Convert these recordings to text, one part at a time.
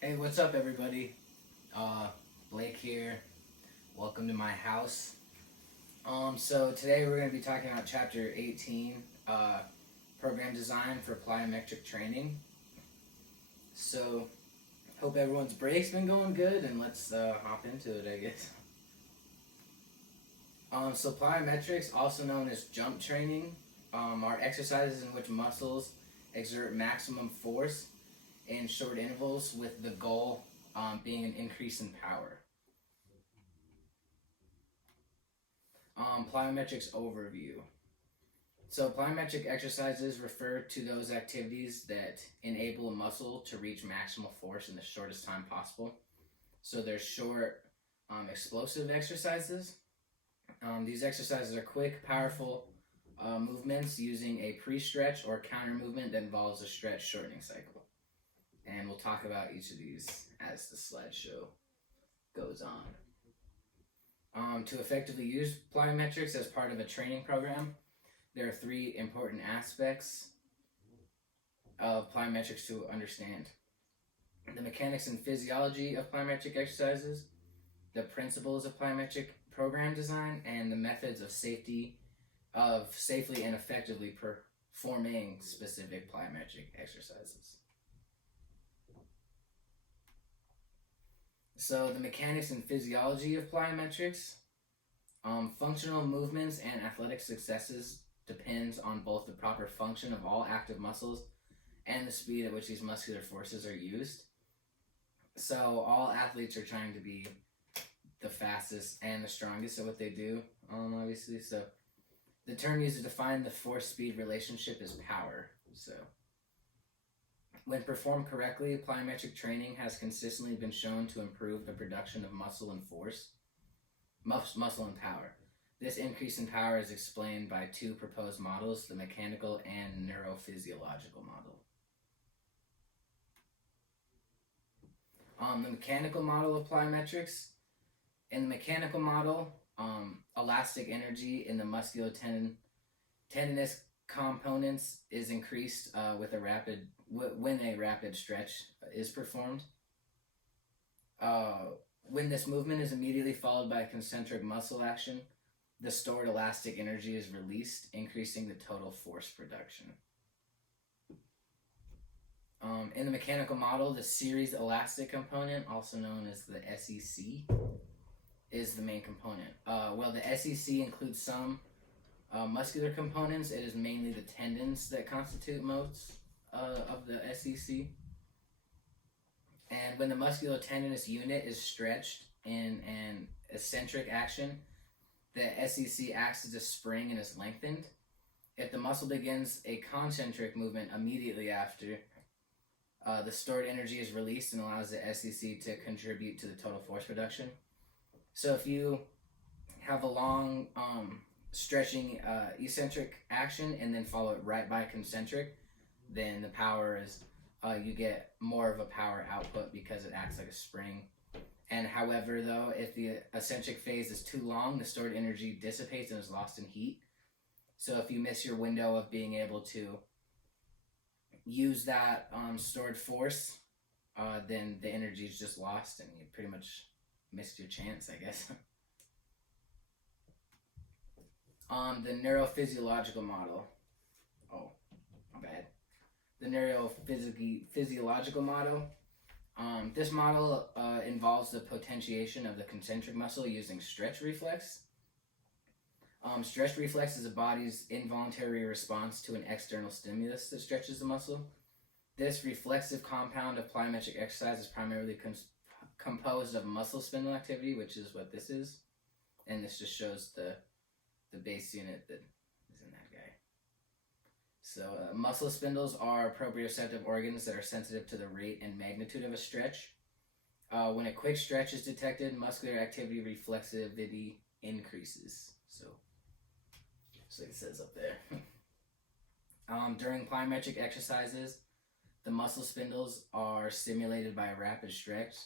Hey, what's up, everybody? Uh, Blake here. Welcome to my house. So today we're going to be talking about Chapter 18, Program Design for Plyometric Training. So, hope everyone's break's been going good, and let's hop into it, I guess. So plyometrics, also known as jump training, are exercises in which muscles exert maximum force in short intervals with the goal being an increase in power. Plyometrics overview. So, plyometric exercises refer to those activities that enable a muscle to reach maximal force in the shortest time possible. So, they're short, explosive exercises. These exercises are quick, powerful movements using a pre stretch or counter movement that involves a stretch shortening cycle. And we'll talk about each of these as the slideshow goes on. To effectively use plyometrics as part of a training program, there are three important aspects of plyometrics to understand: the mechanics and physiology of plyometric exercises, the principles of plyometric program design, and the methods of safely and effectively performing specific plyometric exercises. So the mechanics and physiology of plyometrics, functional movements and athletic successes depends on both the proper function of all active muscles and the speed at which these muscular forces are used. So all athletes are trying to be the fastest and the strongest at what they do, obviously. So the term used to define the force-speed relationship is power. So when performed correctly, plyometric training has consistently been shown to improve the production of muscle and force, muscle and power. This increase in power is explained by two proposed models, the mechanical and neurophysiological model. The mechanical model of plyometrics. In the mechanical model, elastic energy in the musculotendinous components is increased when a rapid stretch is performed. When this movement is immediately followed by concentric muscle action, the stored elastic energy is released, increasing the total force production. In the mechanical model, the series elastic component, also known as the SEC, is the main component. Well, the SEC includes some muscular components. It is mainly the tendons that constitute most of the SEC. And when the musculotendinous unit is stretched in an eccentric action, the SEC acts as a spring and is lengthened. If the muscle begins a concentric movement immediately after, the stored energy is released and allows the SEC to contribute to the total force production. So if you have a long stretching eccentric action and then follow it right by concentric, then the power is you get more of a power output because it acts like a spring. And however, though, if the eccentric phase is too long, the stored energy dissipates and is lost in heat. So if you miss your window of being able to use that stored force, then the energy is just lost and you pretty much missed your chance, I guess. The neurophysiological model. Oh, my bad. The neurophysiological model. This model involves the potentiation of the concentric muscle using stretch reflex. Stretch reflex is the body's involuntary response to an external stimulus that stretches the muscle. This reflexive compound of plyometric exercise is primarily composed of muscle spindle activity, which is what this is. And this just shows the base unit that is in that guy. So muscle spindles are proprioceptive organs that are sensitive to the rate and magnitude of a stretch. When a quick stretch is detected, muscular activity reflexivity increases. So it says up there. During plyometric exercises, the muscle spindles are stimulated by a rapid stretch,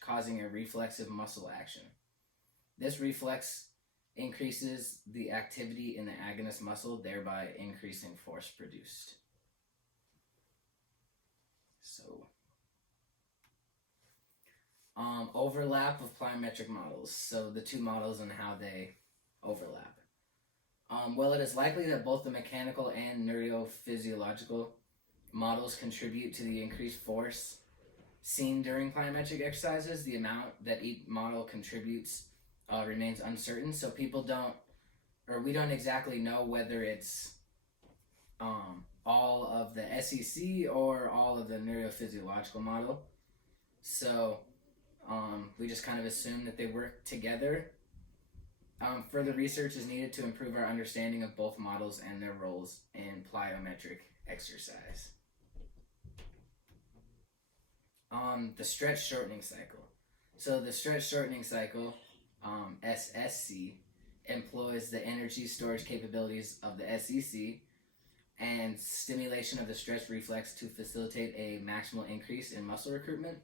causing a reflexive muscle action. This reflex increases the activity in the agonist muscle, thereby increasing force produced. So Overlap of plyometric models. So the two models and how they overlap. Well, it is likely that both the mechanical and neurophysiological models contribute to the increased force seen during plyometric exercises. The amount that each model contributes remains uncertain, so we don't exactly know whether it's all of the SEC or all of the neurophysiological model. So we just kind of assume that they work together. Further research is needed to improve our understanding of both models and their roles in plyometric exercise. The stretch shortening cycle. So the stretch shortening cycle, SSC, employs the energy storage capabilities of the SEC and stimulation of the stretch reflex to facilitate a maximal increase in muscle recruitment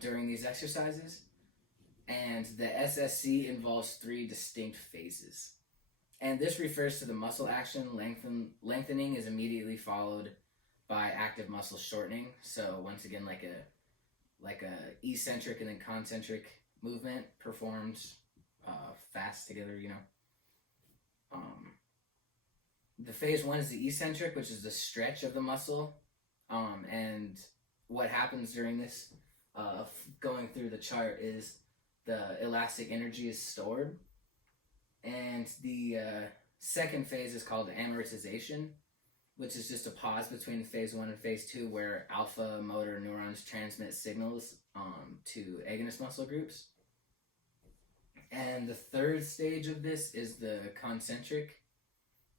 during these exercises. And the SSC involves 3 distinct phases. And this refers to the muscle action. Lengthening is immediately followed by active muscle shortening. So once again, like a eccentric and then concentric movement performed fast together, The phase 1 is the eccentric, which is the stretch of the muscle. And what happens during this, going through the chart, is the elastic energy is stored. And the second phase is called amortization, which is just a pause between phase 1 and phase 2 where alpha motor neurons transmit signals to agonist muscle groups. And the third stage of this is the concentric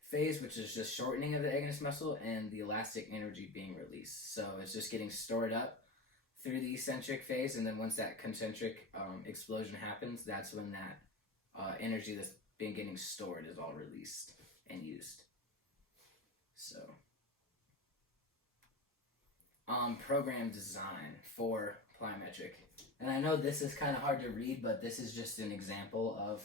phase, which is just shortening of the agonist muscle and the elastic energy being released. So it's just getting stored up through the eccentric phase, and then once that concentric explosion happens, that's when that energy that's been getting stored is all released and used. So, program design for plyometric. And I know this is kind of hard to read, but this is just an example of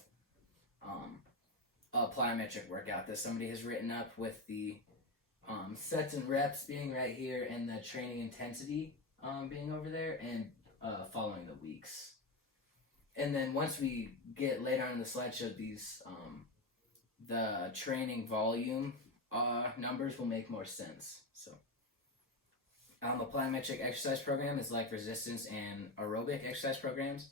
a plyometric workout that somebody has written up with the sets and reps being right here and the training intensity being over there, and following the weeks. And then once we get later on in the slideshow, these the training volume numbers will make more sense. So a plyometric exercise program is like resistance and aerobic exercise programs.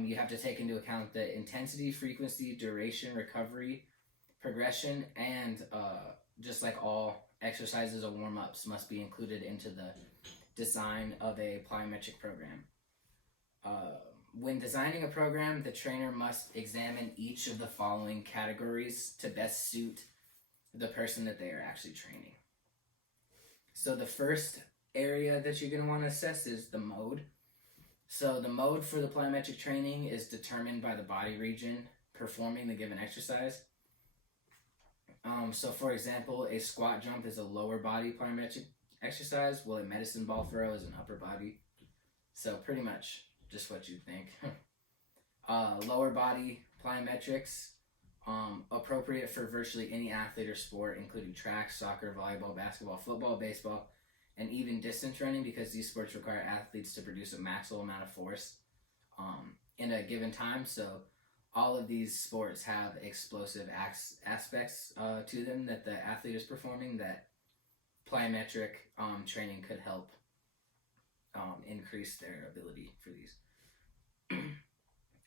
You have to take into account the intensity, frequency, duration, recovery, progression, and just like all exercises or warm-ups must be included into the design of a plyometric program. When designing a program, the trainer must examine each of the following categories to best suit the person that they are actually training. So the first area that you're going to want to assess is the mode. So the mode for the plyometric training is determined by the body region performing the given exercise. So for example, a squat jump is a lower body plyometric exercise, while a medicine ball throw is an upper body. So pretty much just what you think. Lower body plyometrics, appropriate for virtually any athlete or sport, including track, soccer, volleyball, basketball, football, baseball, and even distance running, because these sports require athletes to produce a maximal amount of force in a given time. So all of these sports have explosive aspects to them that the athlete is performing, that plyometric training could help increase their ability for these.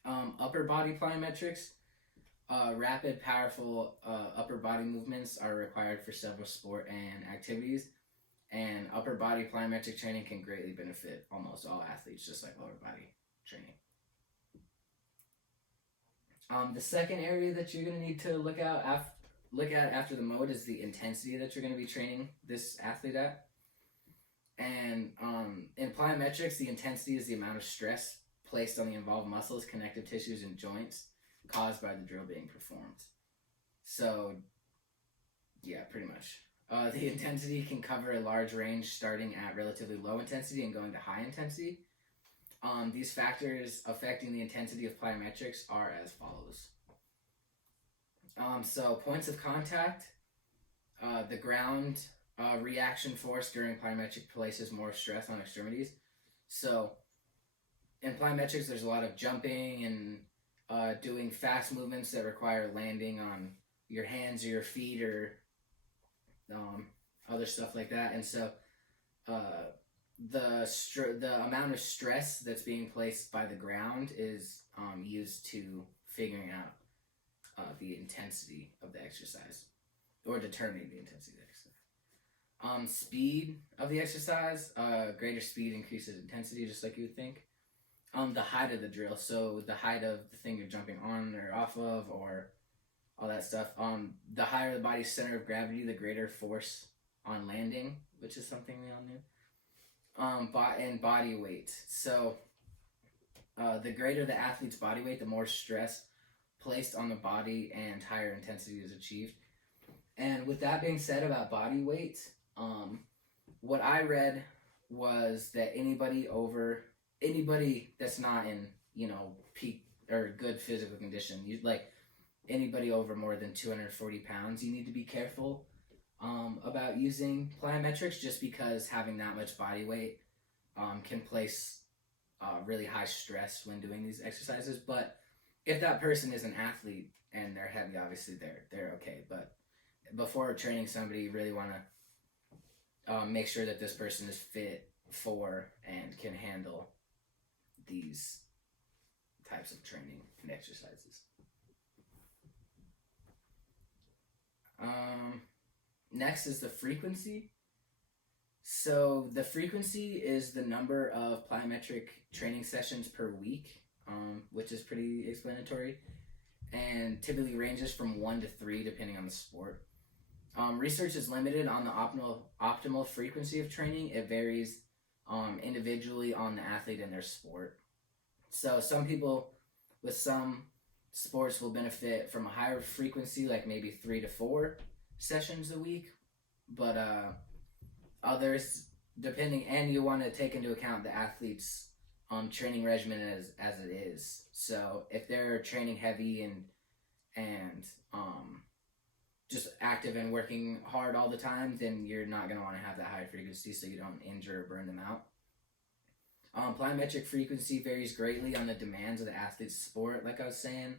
Upper body plyometrics, rapid, powerful upper body movements are required for several sport and activities, and upper body plyometric training can greatly benefit almost all athletes, just like lower body training. The second area that you're going to need to look at after the mode is the intensity that you're going to be training this athlete at. And in plyometrics, the intensity is the amount of stress placed on the involved muscles, connective tissues, and joints caused by the drill being performed. So, yeah, pretty much. The intensity can cover a large range, starting at relatively low intensity and going to high intensity. These factors affecting the intensity of plyometrics are as follows. So points of contact, the ground reaction force during plyometric places more stress on extremities. So in plyometrics, there's a lot of jumping and doing fast movements that require landing on your hands or your feet or um, other stuff like that. And so uh, the amount of stress that's being placed by the ground is used to figuring out the intensity of the exercise or determining the intensity of the exercise. Speed of the exercise, greater speed increases intensity, just like you would think. The height of the drill, so the height of the thing you're jumping on or off of, or all that stuff. The higher the body's center of gravity, the greater force on landing, which is something we all knew. And body weight. So, the greater the athlete's body weight, the more stress placed on the body and higher intensity is achieved. And with that being said about body weight, what I read was that anybody that's not in, peak or good physical condition, anybody over more than 240 pounds, you need to be careful about using plyometrics, just because having that much body weight can place really high stress when doing these exercises. But if that person is an athlete and they're heavy, obviously they're okay. But before training somebody, you really want to make sure that this person is fit for and can handle these types of training and exercises. Next is the frequency. So the frequency is the number of plyometric training sessions per week, which is pretty explanatory, and typically ranges from 1 to 3 depending on the sport. Research is limited on the optimal frequency of training. It varies individually on the athlete and their sport. So some people with some sports will benefit from a higher frequency, like maybe 3 to 4 sessions a week, but others, depending, and you want to take into account the athlete's training regimen as it is. So if they're training heavy and just active and working hard all the time, then you're not going to want to have that high frequency so you don't injure or burn them out. Plyometric frequency varies greatly on the demands of the athlete's sport, like I was saying.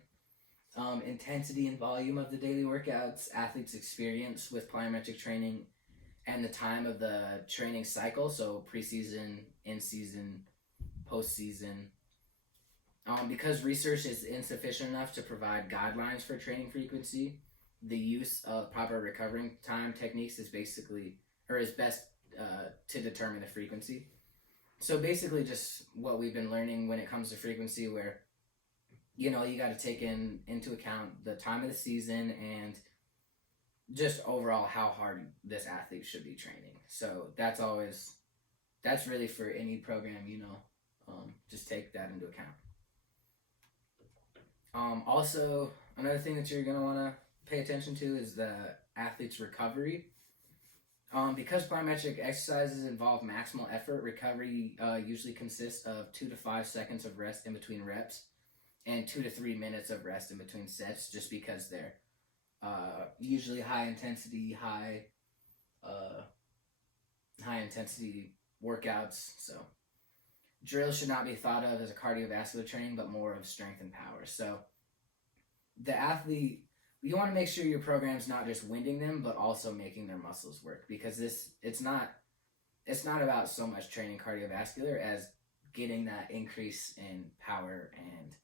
Intensity and volume of the daily workouts, athletes' experience with plyometric training, and the time of the training cycle, so preseason, in-season, postseason. Because research is insufficient enough to provide guidelines for training frequency, the use of proper recovering time techniques is best to determine the frequency. So basically just what we've been learning when it comes to frequency, where, you got to take into account the time of the season and just overall how hard this athlete should be training. So that's really for any program, just take that into account. Also, another thing that you're going to want to pay attention to is the athlete's recovery. Because plyometric exercises involve maximal effort, recovery usually consists of 2 to 5 seconds of rest in between reps and 2 to 3 minutes of rest in between sets, just because they're usually high intensity workouts. So drills should not be thought of as a cardiovascular training, but more of strength and power. So the athlete, you want to make sure your program's not just winding them, but also making their muscles work, because it's not about so much training cardiovascular as getting that increase in power and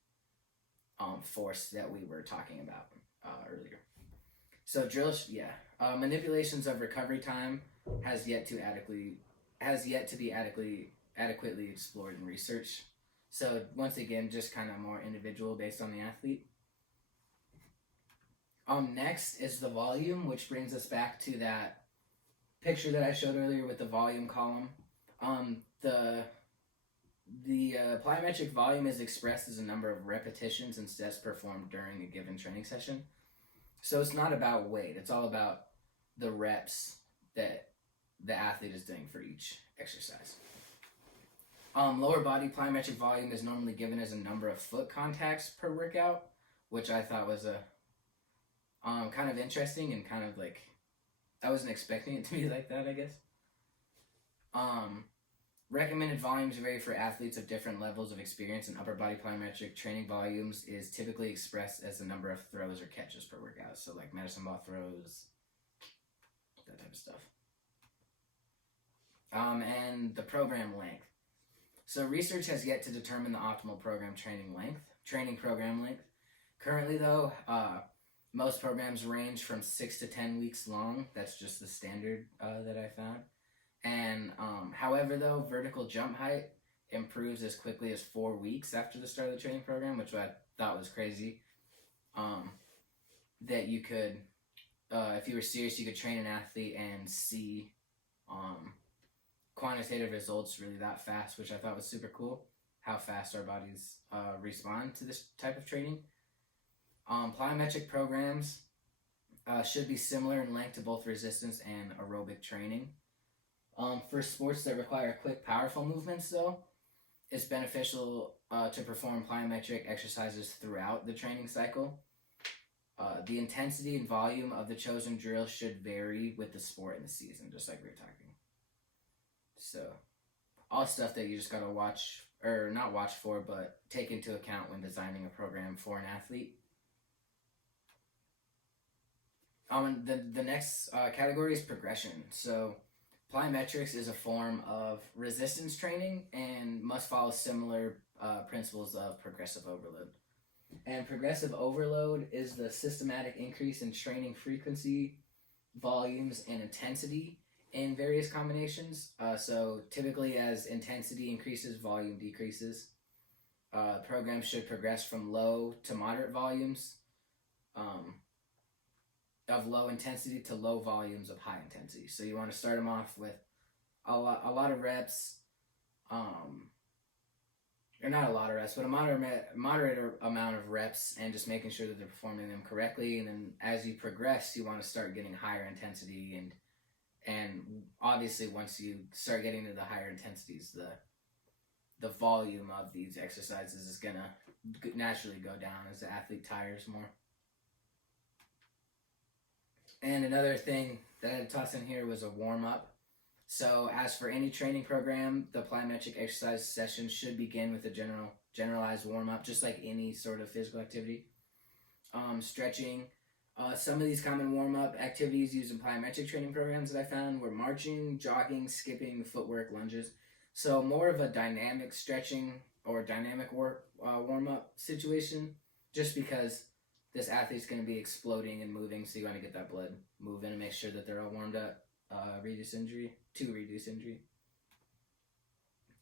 force that we were talking about earlier. So drills, manipulations of recovery time has yet to be adequately explored in research. So once again, just kind of more individual based on the athlete. Next is the volume, which brings us back to that picture that I showed earlier with the volume column. The plyometric volume is expressed as a number of repetitions and sets performed during a given training session. So it's not about weight. It's all about the reps that the athlete is doing for each exercise. Lower body plyometric volume is normally given as a number of foot contacts per workout, which I thought was kind of interesting and kind of like, I wasn't expecting it to be like that, I guess. Recommended volumes vary for athletes of different levels of experience, and upper body plyometric training volumes is typically expressed as the number of throws or catches per workout. So, like medicine ball throws, that type of stuff. And the program length. So, research has yet to determine the optimal training program length. Currently, though, most programs range from 6 to 10 weeks long. That's just the standard that I found. And however, though, vertical jump height improves as quickly as 4 weeks after the start of the training program, which I thought was crazy. That you could, if you were serious, you could train an athlete and see quantitative results really that fast, which I thought was super cool. How fast our bodies respond to this type of training. Plyometric programs should be similar in length to both resistance and aerobic training. For sports that require quick, powerful movements, though, it's beneficial to perform plyometric exercises throughout the training cycle. The intensity and volume of the chosen drill should vary with the sport and the season, just like we were talking. So, all stuff that you just gotta watch, or not watch for, but take into account when designing a program for an athlete. The next category is progression. So, plyometrics is a form of resistance training and must follow similar principles of progressive overload. And progressive overload is the systematic increase in training frequency, volumes, and intensity in various combinations. So typically as intensity increases, volume decreases. Programs should progress from low to moderate volumes of low intensity to low volumes of high intensity. So you want to start them off with a lot of reps, or not a lot of reps, but a moderate amount of reps, and just making sure that they're performing them correctly. And then as you progress, you want to start getting higher intensity, and obviously once you start getting to the higher intensities, the volume of these exercises is gonna naturally go down as the athlete tires more. And another thing that I had to toss in here was a warm-up. So as for any training program, the plyometric exercise session should begin with a generalized warm-up, just like any sort of physical activity. Stretching. Some of these common warm-up activities used in plyometric training programs that I found were marching, jogging, skipping, footwork, lunges. So more of a dynamic stretching or dynamic warm-up situation, just because this athlete's going to be exploding and moving, so you want to get that blood moving and make sure that they're all warmed up to reduce injury.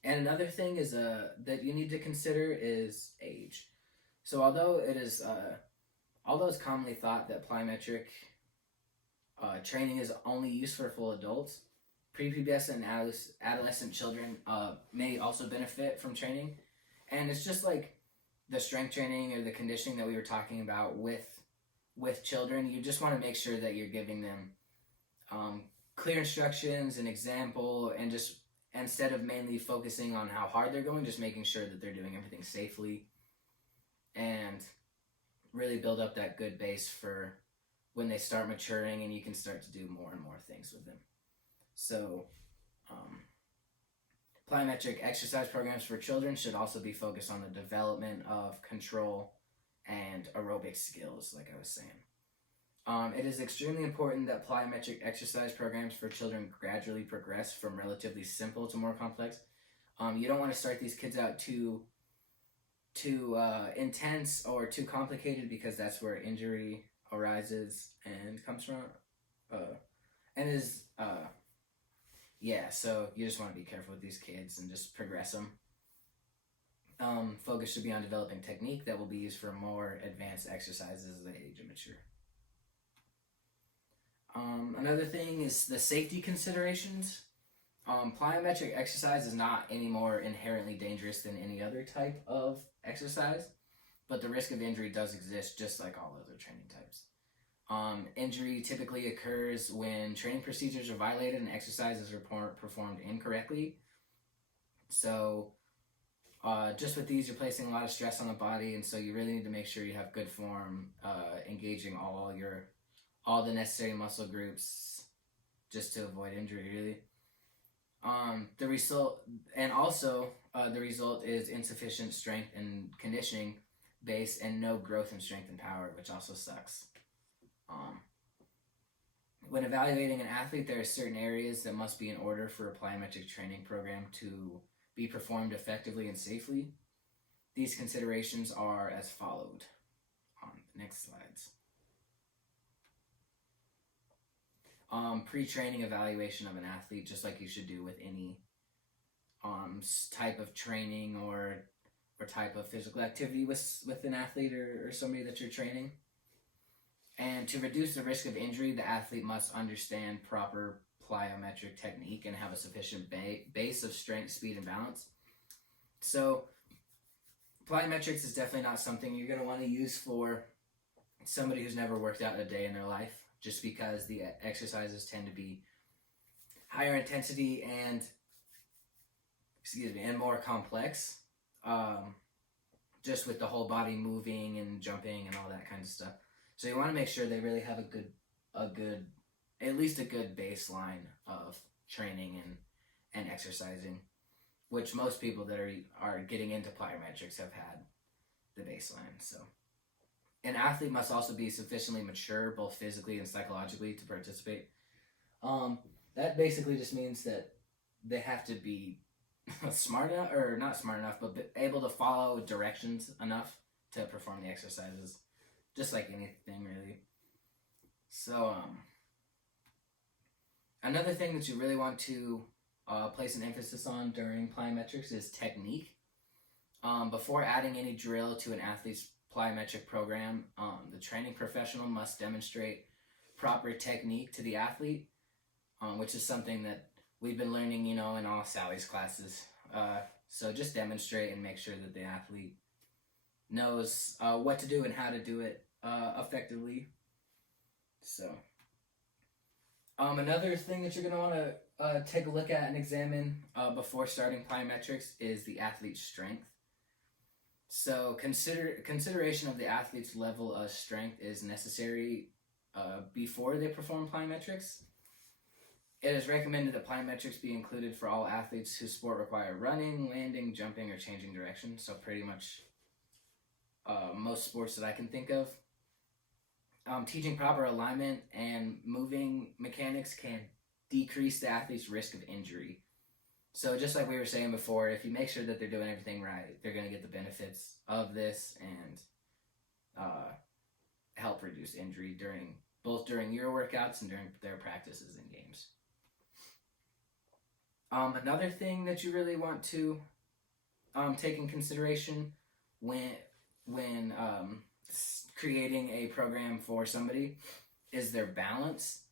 And another thing is that you need to consider is age. So although it's commonly thought that plyometric training is only used for full adults, prepubescent and adolescent children may also benefit from training. And it's just like the strength training or the conditioning that we were talking about with children. You just want to make sure that you're giving them clear instructions, an example, and just instead of mainly focusing on how hard they're going, just making sure that they're doing everything safely, and really build up that good base for when they start maturing and you can start to do more and more things with them. So plyometric exercise programs for children should also be focused on the development of control and aerobic skills, like I was saying. It is extremely important that plyometric exercise programs for children gradually progress from relatively simple to more complex. You don't want to start these kids out too intense or too complicated, because that's where injury arises and comes from. So you just want to be careful with these kids and just progress them. Focus should be on developing technique that will be used for more advanced exercises as they age and mature. Another thing is the safety considerations. Plyometric exercise is not any more inherently dangerous than any other type of exercise, but the risk of injury does exist just like all other training types. Injury typically occurs when training procedures are violated and exercises are performed incorrectly. So just with these, you're placing a lot of stress on the body, and so you really need to make sure you have good form, engaging all the necessary muscle groups just to avoid injury, really. The result, and also the result is insufficient strength and conditioning base, and no growth in strength and power, which also sucks. Um, when evaluating an athlete, there are certain areas that must be in order for a plyometric training program to be performed effectively and safely. These considerations are as followed on the next slides. Pre-training evaluation of an athlete, just like you should do with any type of training or type of physical activity with an athlete or somebody that you're training. And to reduce the risk of injury, the athlete must understand proper plyometric technique and have a sufficient base of strength, speed, and balance. So plyometrics is definitely not something you're going to want to use for somebody who's never worked out a day in their life, just because the exercises tend to be higher intensity and more complex, just with the whole body moving and jumping and all that kind of stuff. So you want to make sure they really have at least a good baseline of training and exercising, which most people that are getting into plyometrics have had the baseline. So an athlete must also be sufficiently mature, both physically and psychologically, to participate. That basically just means that they have to be smart enough, or not smart enough, but able to follow directions enough to perform the exercises, just like anything really. So another thing that you really want to place an emphasis on during plyometrics is technique. Before adding any drill to an athlete's plyometric program, the training professional must demonstrate proper technique to the athlete, which is something that we've been learning, in all Sally's classes. So just demonstrate and make sure that the athlete knows what to do and how to do it effectively. So another thing that you're going to want to take a look at and examine before starting plyometrics is the athlete's strength. So consideration of the athlete's level of strength is necessary before they perform plyometrics. It is recommended that plyometrics be included for all athletes whose sport require running, landing, jumping, or changing direction. So pretty much most sports that I can think of. Teaching proper alignment and moving mechanics can decrease the athlete's risk of injury. So just like we were saying before, if you make sure that they're doing everything right, they're going to get the benefits of this and help reduce injury both during your workouts and during their practices and games. Another thing that you really want to take in consideration when creating a program for somebody is their balance.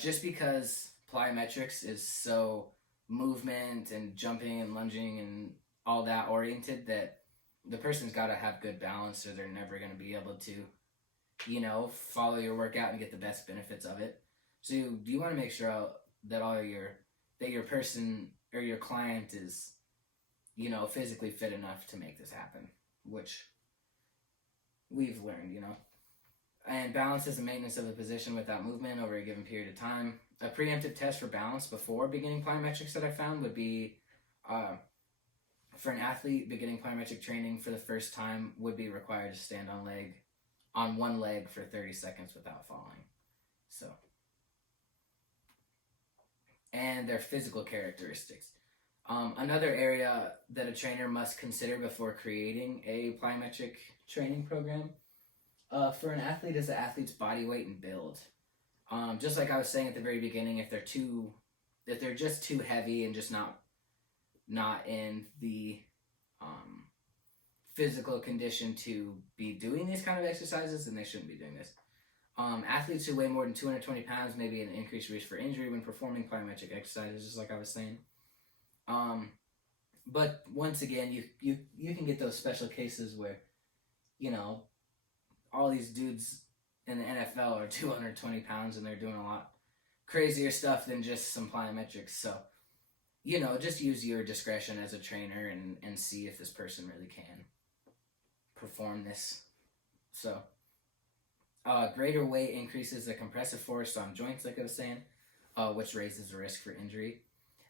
Just because plyometrics is so movement and jumping and lunging and all that oriented, that the person's got to have good balance, or they're never going to be able to, follow your workout and get the best benefits of it. So you want to make sure that your person or your client is, physically fit enough to make this happen, which we've learned, And balance is the maintenance of a position without movement over a given period of time. A preemptive test for balance before beginning plyometrics that I found would be, for an athlete beginning plyometric training for the first time, would be required to stand on one leg for 30 seconds without falling. So, and their physical characteristics. Another area that a trainer must consider before creating a plyometric training program for an athlete is the athlete's body weight and build. Just like I was saying at the very beginning, if they're just too heavy and just not in the physical condition to be doing these kind of exercises, then they shouldn't be doing this. Athletes who weigh more than 220 pounds may be an increased risk for injury when performing plyometric exercises, just like I was saying. But once again, you can get those special cases where, all these dudes in the NFL are 220 pounds and they're doing a lot crazier stuff than just some plyometrics. So, just use your discretion as a trainer and see if this person really can perform this. So, greater weight increases the compressive force on joints, like I was saying, which raises the risk for injury.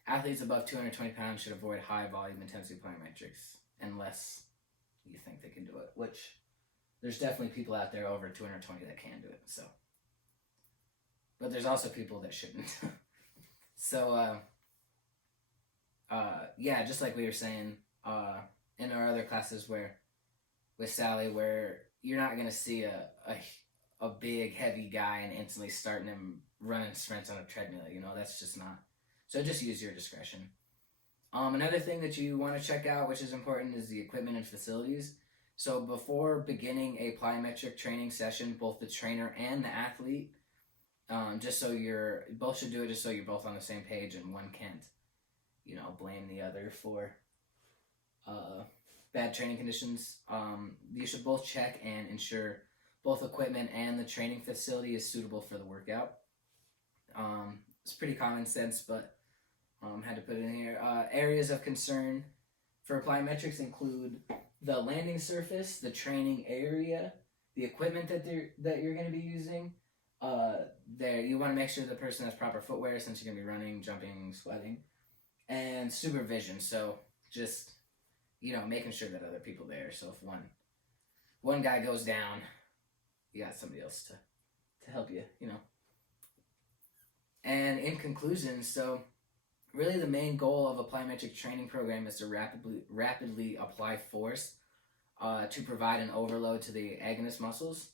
Athletes above 220 pounds should avoid high volume intensity plyometrics unless you think they can do it, which there's definitely people out there over 220 that can do it. So, but there's also people that shouldn't. So, yeah, just like we were saying in our other classes with Sally, where you're not gonna see a big heavy guy and instantly starting him running sprints on a treadmill. That's just not. So just use your discretion. Another thing that you want to check out, which is important, is the equipment and facilities. So before beginning a plyometric training session, both the trainer and the athlete, just so both should do it just so you're both on the same page and one can't, blame the other for bad training conditions. You should both check and ensure both equipment and the training facility is suitable for the workout. It's pretty common sense, but had to put it in here. Areas of concern for plyometrics include the landing surface, the training area, the equipment that you're going to be using. You want to make sure the person has proper footwear since you're going to be running, jumping, sweating, and supervision. So just making sure that other people there. So if one guy goes down, you got somebody else to help you. And in conclusion, so really the main goal of a plyometric training program is to rapidly apply force to provide an overload to the agonist muscles.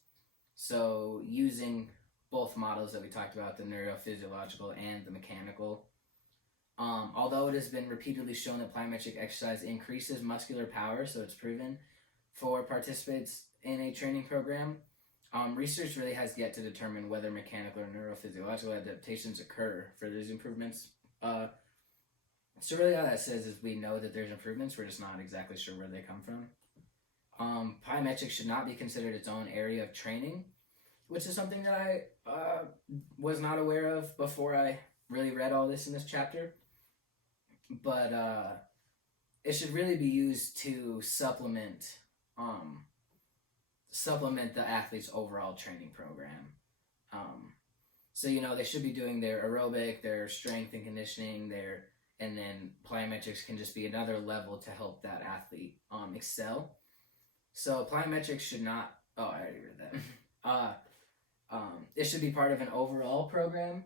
So using both models that we talked about, the neurophysiological and the mechanical. Although it has been repeatedly shown that plyometric exercise increases muscular power, so it's proven for participants in a training program, research really has yet to determine whether mechanical or neurophysiological adaptations occur for those improvements. So really all that says is we know that there's improvements, we're just not exactly sure where they come from. Plyometrics should not be considered its own area of training, which is something that I was not aware of before I really read all this in this chapter. But it should really be used to supplement the athlete's overall training program. So they should be doing their aerobic, their strength and conditioning, and then plyometrics can just be another level to help that athlete excel. So plyometrics should not. Oh, I already read that. It should be part of an overall program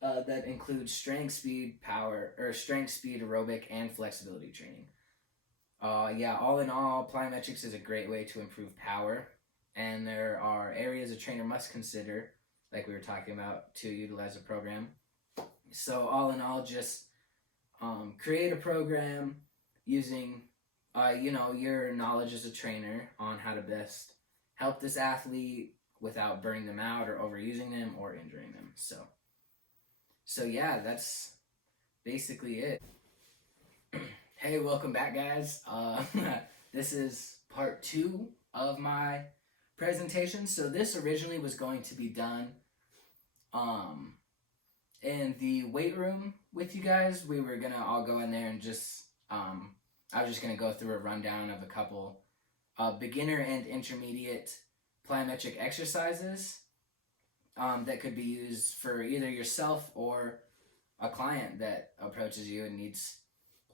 that includes strength, speed, aerobic, and flexibility training. All in all, plyometrics is a great way to improve power, and there are areas a trainer must consider, like we were talking about, to utilize a program. So all in all, just create a program using your knowledge as a trainer on how to best help this athlete without burning them out or overusing them or injuring them. So yeah, that's basically it. Hey, welcome back, guys. This is part 2 of my presentation. So this originally was going to be done in the weight room with you guys. We were gonna all go in there and just I was just gonna go through a rundown of a couple beginner and intermediate plyometric exercises that could be used for either yourself or a client that approaches you and needs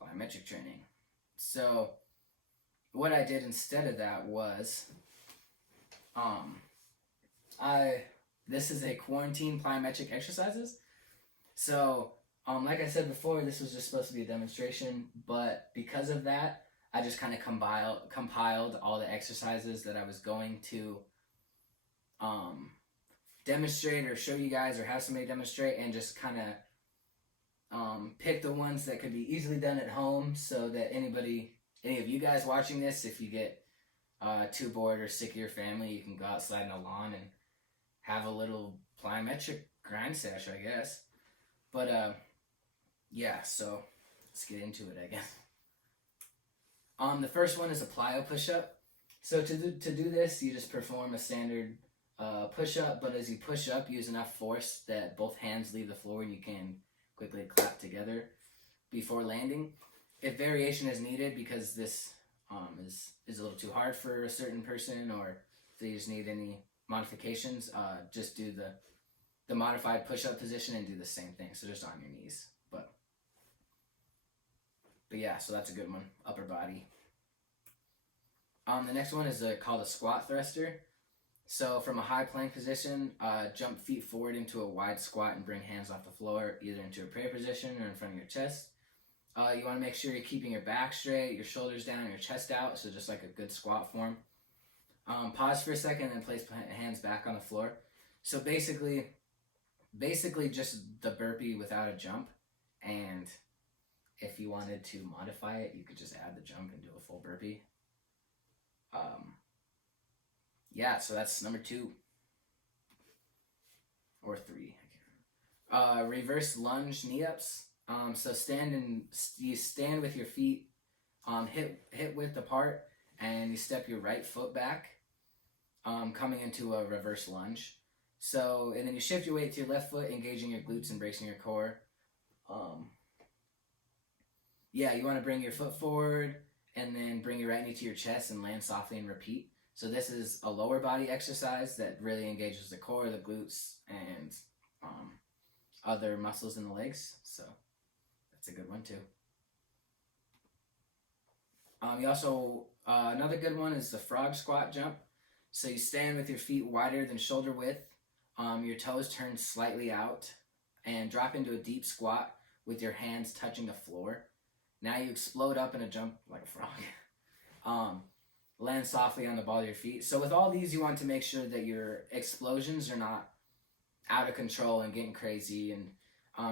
plyometric training. So what I did instead of that was this is a quarantine plyometric exercises. So like I said before, this was just supposed to be a demonstration, but because of that, I just kind of compiled all the exercises that I was going to demonstrate or show you guys or have somebody demonstrate, and just kind of pick the ones that could be easily done at home, so that any of you guys watching this, if you get too bored or sick of your family, you can go outside in the lawn and have a little plyometric grind sesh, I guess. But yeah, so let's get into it, I guess. The first one is a plyo push-up. So to do this, you just perform a standard push-up, but as you push up, use enough force that both hands leave the floor and you can quickly clap together before landing. If variation is needed because this is a little too hard for a certain person, or if they just need any modifications, just do the modified push-up position and do the same thing, so just on your knees. But But yeah, so that's a good one, upper body. The next one is called a squat thruster. So from a high plank position, jump feet forward into a wide squat and bring hands off the floor, either into a prayer position or in front of your chest. You want to make sure you're keeping your back straight, your shoulders down, your chest out, so just like a good squat form. Pause for a second and place hands back on the floor. So basically just the burpee without a jump. And if you wanted to modify it, you could just add the jump and do a full burpee. Yeah, so that's number 2 or 3. Reverse lunge knee ups. So you stand with your feet hip width apart, and you step your right foot back, coming into a reverse lunge. So, and then you shift your weight to your left foot, engaging your glutes and bracing your core. Yeah, you want to bring your foot forward and then bring your right knee to your chest and land softly and repeat. So this is a lower body exercise that really engages the core, the glutes, and other muscles in the legs. So that's a good one too. You also, another good one is the frog squat jump. So you stand with your feet wider than shoulder width, your toes turned slightly out, and drop into a deep squat with your hands touching the floor. Now you explode up in a jump like a frog. Land softly on the ball of your feet. So with all these, you want to make sure that your explosions are not out of control and getting crazy. And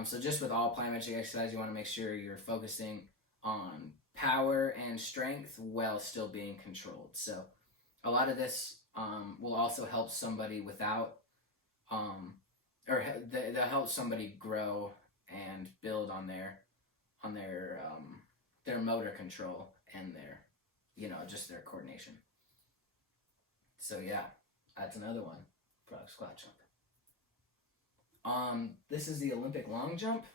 so just with all plyometric exercise, you want to make sure you're focusing on power and strength while still being controlled. So a lot of this will also help somebody without, they'll help somebody grow and build on their motor control and their, just their coordination. So yeah, that's another one, frog squat jump. This is the Olympic long jump.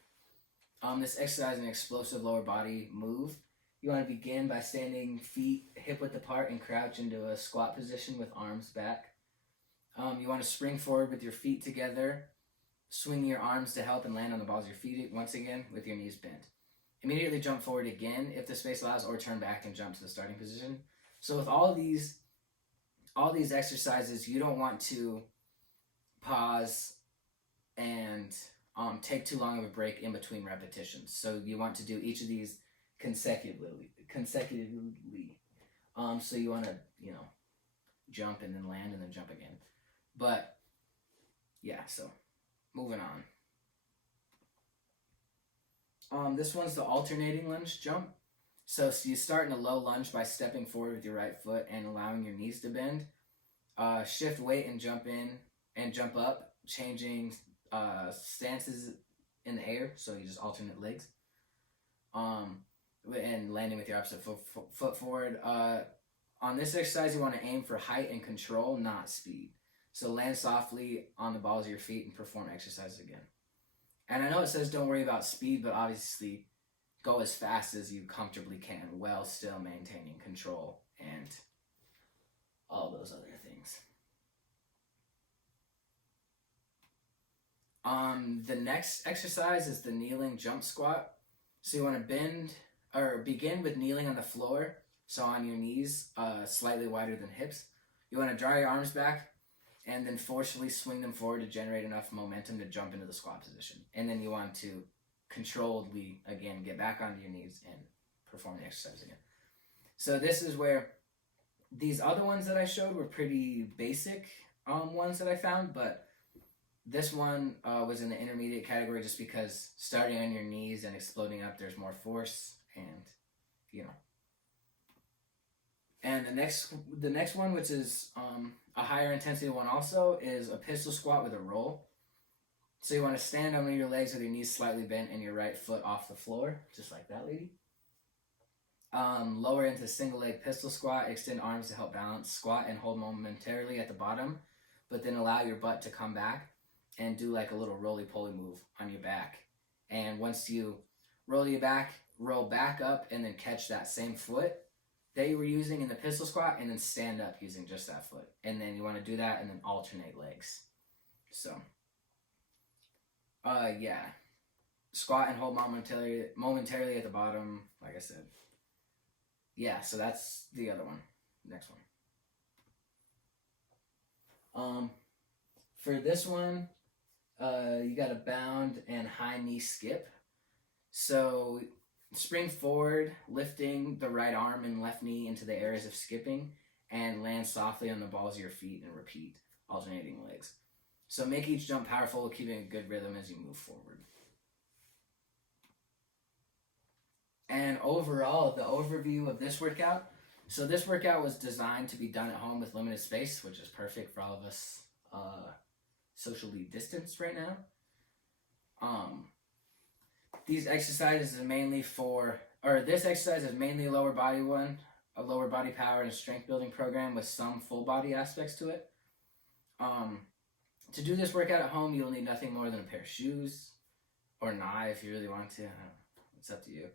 This exercise is an explosive lower body move. You want to begin by standing feet hip width apart and crouch into a squat position with arms back. You want to spring forward with your feet together, swing your arms to help and land on the balls of your feet once again with your knees bent. Immediately jump forward again if the space allows, or turn back and jump to the starting position. So with all these exercises, you don't want to pause and take too long of a break in between repetitions. So you want to do each of these consecutively. So you want to, jump and then land and then jump again. But yeah, so moving on. This one's the alternating lunge jump. So you start in a low lunge by stepping forward with your right foot and allowing your knees to bend. Shift weight and jump in and jump up, changing stances in the air. So you just alternate legs. And landing with your opposite foot forward. On this exercise, you want to aim for height and control, not speed. So land softly on the balls of your feet and perform exercises again. And I know it says don't worry about speed, but obviously go as fast as you comfortably can while still maintaining control and all those other things. The next exercise is the kneeling jump squat. So you want to begin with kneeling on the floor, so on your knees, slightly wider than hips. You want to draw your arms back and then forcefully swing them forward to generate enough momentum to jump into the squat position. And then you want to controlledly, again, get back onto your knees and perform the exercise again. So this is where these other ones that I showed were pretty basic ones that I found, but this one was in the intermediate category just because starting on your knees and exploding up, there's more force and, And the next one, which is a higher intensity one also, is a pistol squat with a roll. So you want to stand on your legs with your knees slightly bent and your right foot off the floor, just like that lady. Lower into single leg pistol squat, extend arms to help balance, squat and hold momentarily at the bottom, but then allow your butt to come back and do like a little roly-poly move on your back. And once you roll back up and then catch that same foot that you were using in the pistol squat and then stand up using just that foot. And then you want to do that and then alternate legs. So, yeah. squat and hold momentarily at the bottom, like I said. Yeah, so that's the other one. Next one. For this one, you got a bound and high knee skip. So spring forward, lifting the right arm and left knee into the areas of skipping, and land softly on the balls of your feet and repeat, alternating legs. So make each jump powerful, keeping a good rhythm as you move forward. And overall, the overview of this workout. So this workout was designed to be done at home with limited space, which is perfect for all of us socially distanced right now. These exercises are mainly this exercise is mainly a lower body power and strength building program with some full body aspects to it. To do this workout at home, you'll need nothing more than a pair of shoes, or not if you really want to. It's up to you.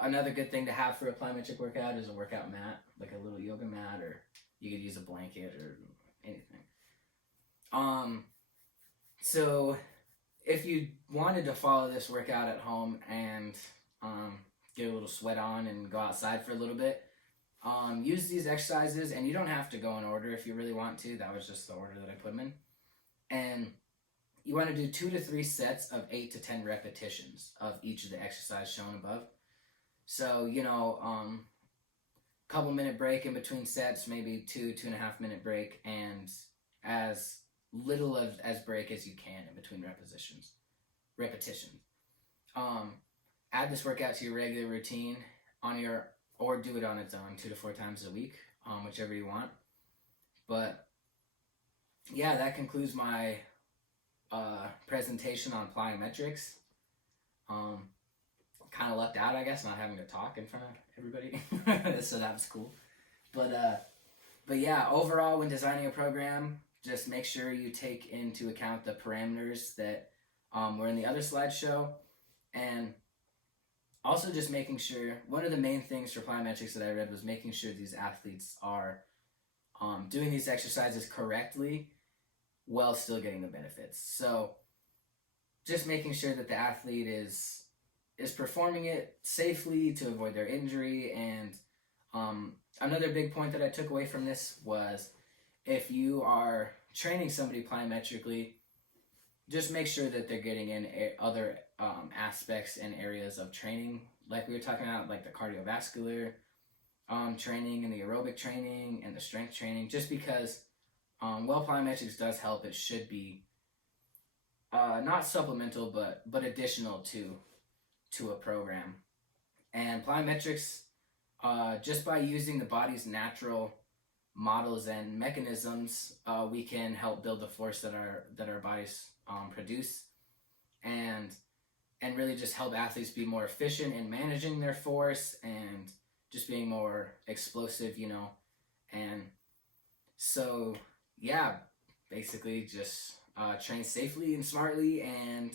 Another good thing to have for a plyometric workout is a workout mat, like a little yoga mat, or you could use a blanket or anything. So if you wanted to follow this workout at home and get a little sweat on and go outside for a little bit, use these exercises, and you don't have to go in order if you really want to. That was just the order that I put them in. And you want to do 2 to 3 sets of 8 to 10 repetitions of each of the exercises shown above. So, couple minute break in between sets, maybe 2.5 minute break, and as little as break as you can in between repetitions. Add this workout to your regular routine or do it on its own 2 to 4 times a week, whichever you want. But yeah, that concludes my presentation on plyometrics. Kind of lucked out, I guess, not having to talk in front of everybody. So that was cool. But yeah, overall, when designing a program, just make sure you take into account the parameters that were in the other slideshow, and also just making sure, one of the main things for plyometrics that I read was making sure these athletes are doing these exercises correctly while still getting the benefits. So just making sure that the athlete is performing it safely to avoid their injury. And another big point that I took away from this was, if you are training somebody plyometrically, just make sure that they're getting in other aspects and areas of training, like we were talking about, like the cardiovascular training and the aerobic training and the strength training. Just because while plyometrics does help, it should be not supplemental, but additional to a program. And plyometrics, just by using the body's natural models and mechanisms, we can help build the force that our bodies produce, and really just help athletes be more efficient in managing their force and just being more explosive, and so yeah, basically just train safely and smartly, and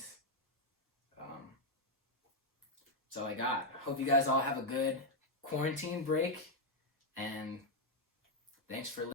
that's all I got. Hope you guys all have a good quarantine break, and thanks for listening.